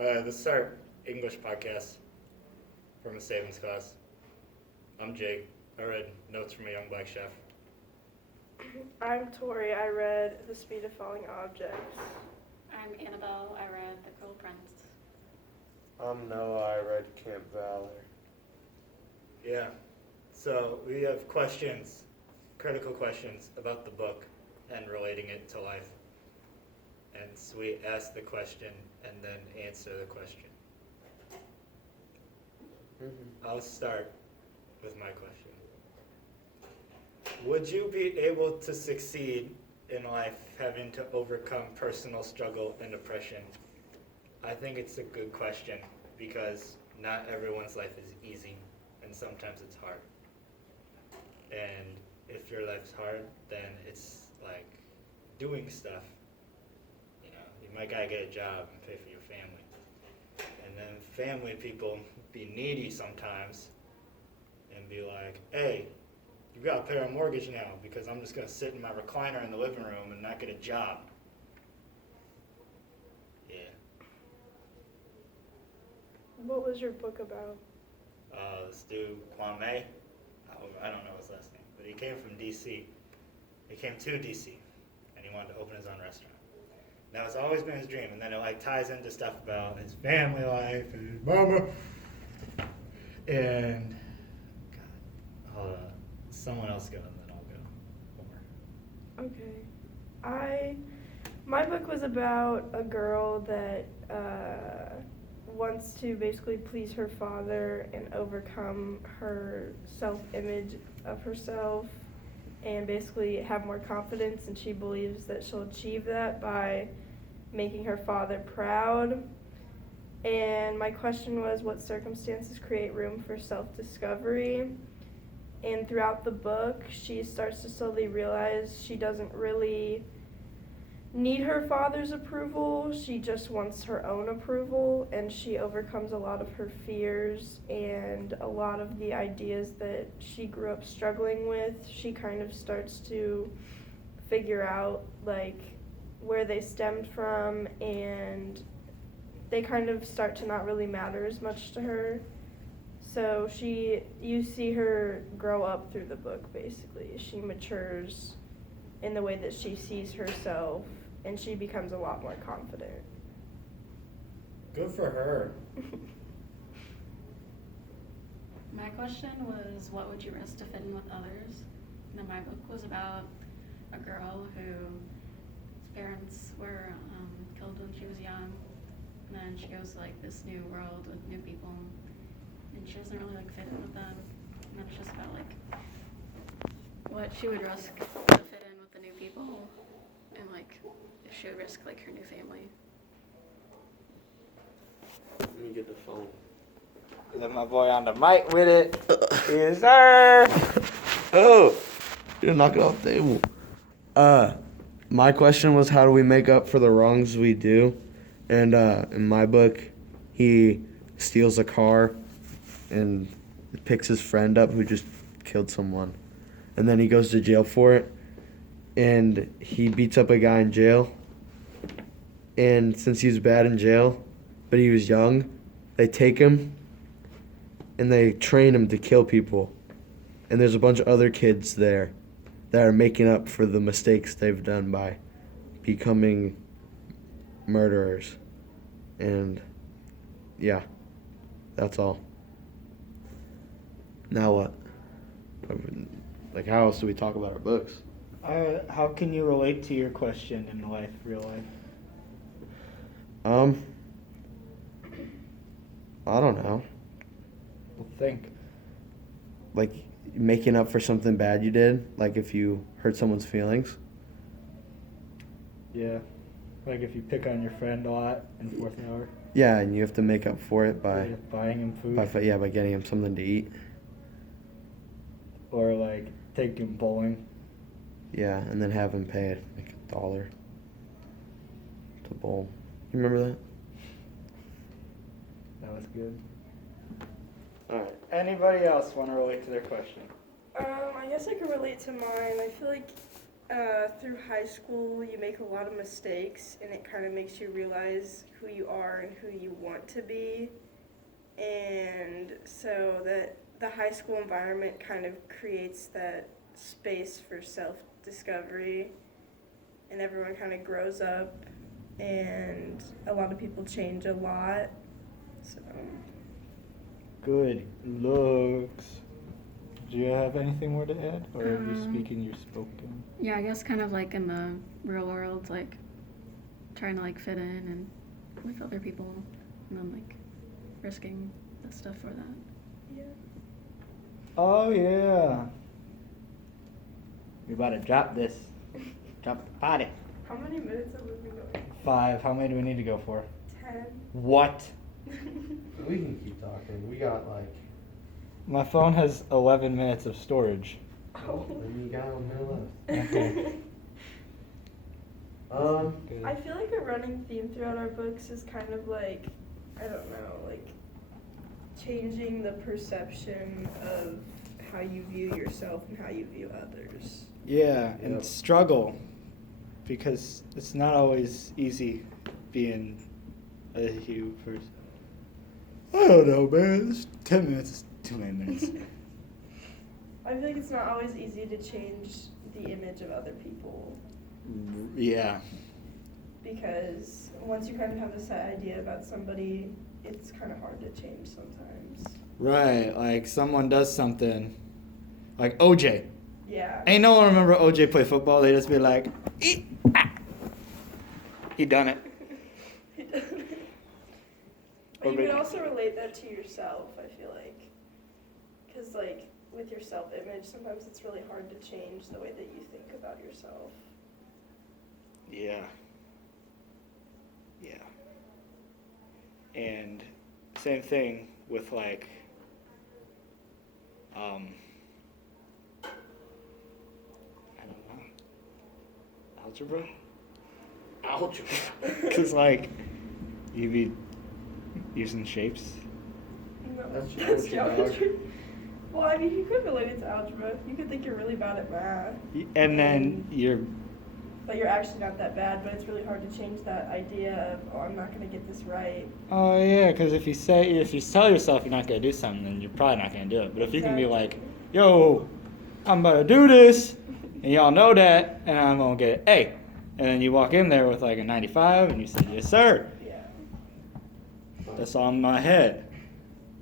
This is our English podcast from a savings class. I'm Jake. I read Notes from a Young Black Chef. I'm Tori. I read The Speed of Falling Objects. I'm Annabelle. I read The Cruel Prince. I'm Noah. I read Camp Valor. Yeah. So we have questions, critical questions about the book and relating it to life. And so we ask the question and then answer the question. I'll start with my question. Would you be able to succeed in life having to overcome personal struggle and depression? I think it's a good question because not everyone's life is easy and sometimes it's hard. And if your life's hard, then it's like doing stuff. You know, you might gotta get a job and pay for your family. And then family people be needy sometimes and be like, hey, you gotta pay our mortgage now because I'm just gonna sit in my recliner in the living room and not get a job. Yeah. What was your book about? This dude, Kwame, I don't know his last name, but he came from D.C. He came to D.C. and he wanted to open his own restaurant. Now, it's always been his dream, and then it like ties into stuff about his family life and his mama. And, God, hold on. Someone else go, and then I'll go. Okay. My book was about a girl that wants to basically please her father and overcome her self-image of herself and basically have more confidence, and she believes that she'll achieve that by making her father proud. And my question was, what circumstances create room for self-discovery? And throughout the book, she starts to slowly realize she doesn't really need her father's approval. She just wants her own approval, and she overcomes a lot of her fears and a lot of the ideas that she grew up struggling with. She kind of starts to figure out like where they stemmed from, and they kind of start to not really matter as much to her. So you see her grow up through the book, basically. She matures in the way that she sees herself, and she becomes a lot more confident. Good for her. My question was, what would you risk to fit in with others? And then my book was about a girl whose parents were killed when she was young. And then she goes to like this new world with new people, and she doesn't really like fit in with them. And then it's just about like what she would risk to fit in with the new people, and like if she would risk like her new family. Let me get the phone. Let my boy on the mic with it. Yes, sir. Oh, you knock it off the table. My question was, how do we make up for the wrongs we do? And in my book, he steals a car and picks his friend up who just killed someone. And then he goes to jail for it. And he beats up a guy in jail. And since he was bad in jail, but he was young, they take him and they train him to kill people. And there's a bunch of other kids there that are making up for the mistakes they've done by becoming murderers. And yeah, that's all. Now what? Like, how else do we talk about our books? How can you relate to your question in real life? I don't know. Well, think. Like, making up for something bad you did, like if you hurt someone's feelings. Yeah. Like if you pick on your friend a lot in fourth hour. Yeah, and you have to make up for it by buying him food. by getting him something to eat. Or like taking him bowling. Yeah, and then have him pay like $1 to bowl. You remember that? That was good. Alright. Anybody else want to relate to their question? I guess I could relate to mine. I feel like through high school, you make a lot of mistakes, and it kind of makes you realize who you are and who you want to be. And so that the high school environment kind of creates that space for self-discovery, and everyone kind of grows up, and a lot of people change a lot. So, Good looks. Do you have anything more to add, or are you Um, speaking your spoken? Yeah, I guess kind of like in the real world, like trying to like fit in and with other people, and then like risking that stuff for that. yeah. Oh yeah. We about to drop this. Drop the potty. How many minutes have we been going? 5. How many do we need to go for? 10. What? We can keep talking. We got like. My phone has 11 minutes of storage. Then you got a minute left. Okay. I feel like a running theme throughout our books is kind of like, I don't know, like changing the perception of how you view yourself and how you view others. Yeah, and Yep. struggle, because it's not always easy being a huge person. I don't know, man. This 10 minutes is too many minutes. I feel like it's not always easy to change the image of other people, Yeah. because once you kind of have a set idea about somebody, it's kind of hard to change sometimes. Right, like someone does something, like OJ. Yeah. Ain't no one remember OJ play football. They just be like, "Eek, ah." He done it. But Or you maybe- could also relate that to yourself, I feel like. Because, like, with your self-image, sometimes it's really hard to change the way that you think about yourself. Yeah. Yeah. And same thing with like, I don't know, algebra? Algebra. Because like, you be using shapes. No, That's that's geometry, dog. geometry. Well, I mean, you could relate it to algebra. You could think you're really bad at math, And then you're, but you're actually not that bad, but it's really hard to change that idea of, oh, I'm not going to get this right. oh yeah, because if you tell yourself you're not going to do something, then you're probably not going to do it. But if you can be like, yo, I'm about to do this, and y'all know that, and I'm going to get an A. And then you walk in there with like a 95, and you say, yes, sir. Yeah. That's all in my head.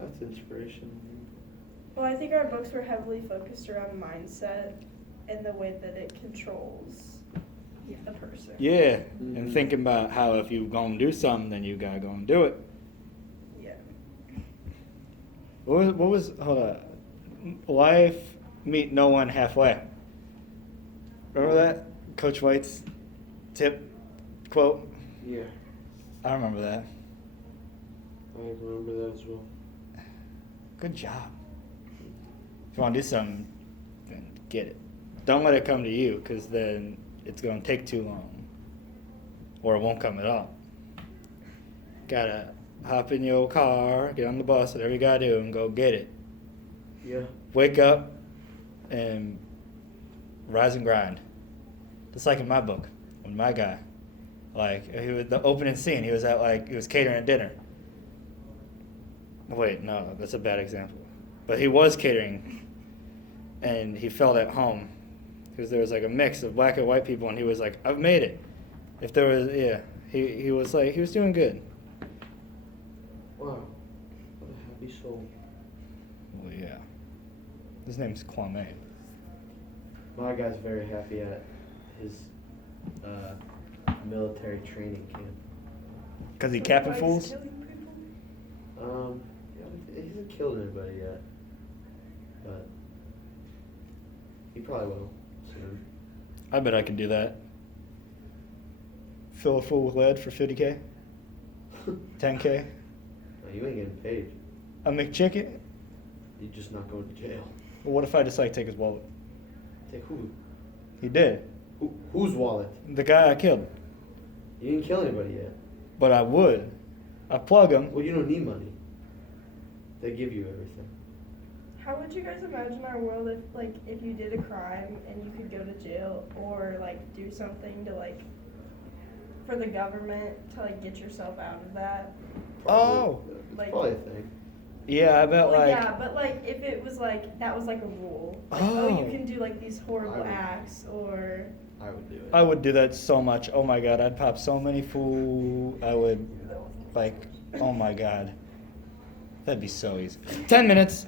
That's inspiration. Well, I think our books were heavily focused around mindset and the way that it controls the person. Yeah. Mhm. And thinking about how if you going to do something, then you got to go and do it. Yeah. What was, hold on. Life, meet no one halfway. Remember that? Coach White's tip quote? Yeah, I remember that. I remember that as well. Good job. If you want to do something, then get it. Don't let it come to you, because then it's going to take too long. Or it won't come at all. Gotta hop in your car, get on the bus, whatever you gotta do, and go get it. Yeah. Wake up and rise and grind. Just like in my book, with my guy. Like, he was the opening scene, he was catering a dinner. Wait, no, that's a bad example. But he was catering, and he felt at home, because there was like a mix of black and white people, and he was like, I've made it. If there was, yeah, he was like, he was doing good. Wow. What a happy soul. Well, yeah. His name's Kwame. My guy's very happy at his military training camp. Because he So capping likes fools? killing people? He hasn't killed anybody yet, but he probably will soon. I bet I can do that. Fill a fool with lead for 50K? 10K? No, you ain't getting paid. A McChicken? You're just not going to jail. Well, what if I just like take his wallet? Take who? He did. Whose wallet? The guy I killed. You didn't kill anybody yet. But I would. I plug him. Well, you don't need money. They give you everything. How would you guys imagine our world if, like, if you did a crime and you could go to jail or, like, do something to, like, for the government to, like, get yourself out of that? Oh. Like, Probably a thing. Yeah, I bet well, like. yeah, but, like, if it was, like, that was, like, a rule. Like, oh, you Oh. can do, like, these I horrible would- acts or... I would do it. I would do that so much. Oh my god, I'd pop so many fool. I would, like, oh my god. That'd be so easy. 10 minutes.